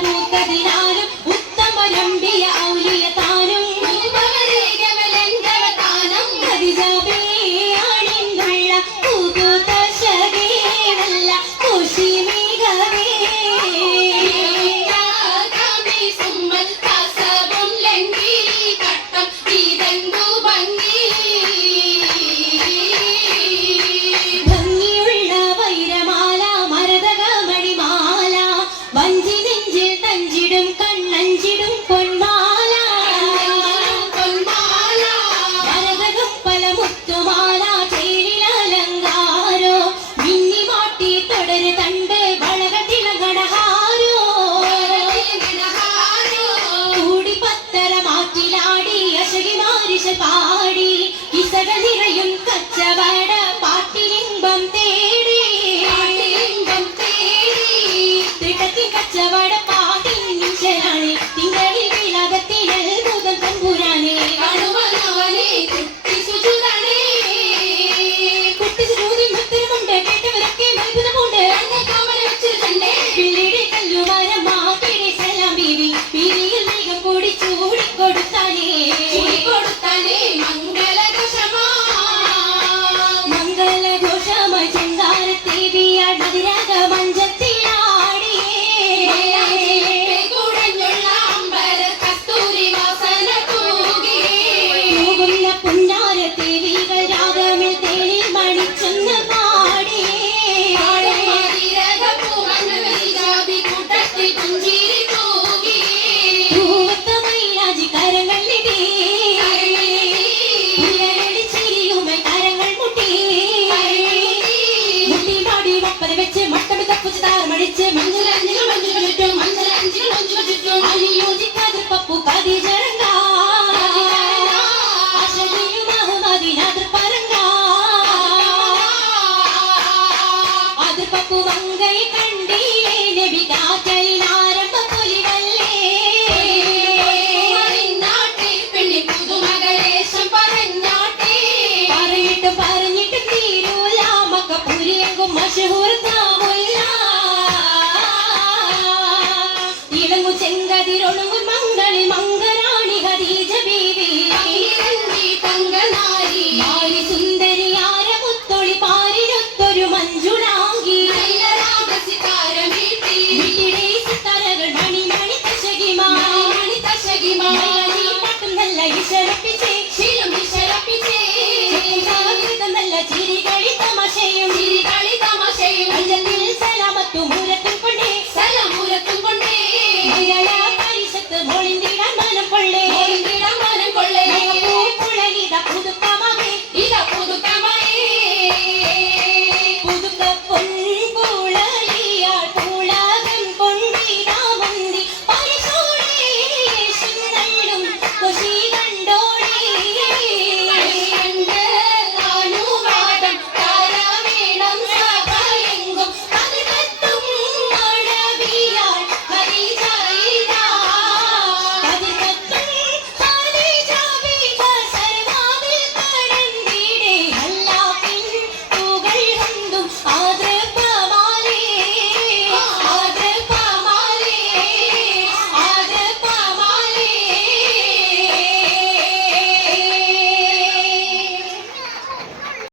പൂത്തതിനാലും ഉത്തമരമ്പിയ ഔലിയ താനും ഖദീജാബിയാണിന്നുള്ള പൂതൂത്ത ശകീനല്ല കോശി മികവേ പാടി ഇസക നിറയും കച്ചവട പാട്ടിലിംബം തേടി ത്രികത്തി കച്ചവട പാട്ടിൽ നിശലാണ് തിങ്കളിൽ വിളകത്തിൽ അത്ഭുതം തമ്പുരാനെ കുട്ടി സുജൂതി മത്തരമുണ്ട് കേട്ടവരൊക്കെ അത്ഭുതമുണ്ട് പിള്ളിയുടെ കല്ലുമരം മാപ്പിടെ സലാം ബീവി പിരിയിൽ മേഘം കൂടി ചൂടിക്കൊടുത്താനേ മംഗളഘോഷമായി ചെങ്കാരത്തേവിയാൽ മതിരാഗ മഞ്ചത്തിലാടി പോകുന്ന പുന്നാര ദേവികൾ രാഗമിൽ തേനിൽ മണിച്ചൊന്ന് പാടി പൂവത്തമൈരാജി കരങ്ങളിടേ വെച്ച് മട്ടമി തപ്പുച്ച് താറമടിച്ച് മഞ്ചലഞ്ചികൾ ചുറ്റും അനുയോജിക്കാതെ പപ്പു ഖദീജറങ്ക ആശയും അഹ്മദിനാദർ പറങ്ക അത് പപ്പു മങ്കൈ കണ്ടില്ലേ നബി കാറ്റലിൽ ആരംഭ പൊലിവല്ലേ പറഞ്ഞിട്ടും തീരൂല മക്കപ്പുരിയെങ്കും മഷഹൂർ ഇളങ്ങു ചെങ്കതിരൊളുങ്ങും മംഗളി മംഗരാണി ഖദീജ ബീവി മാരി സുന്ദരിയാര മുത്തൊളി പാരിനൊത്തൊരു മഞ്ജുളാങ്കി സിത്താരകൾ മണി മണി തശകിമാ പാട്ടും നല്ല ഇശരപ്പി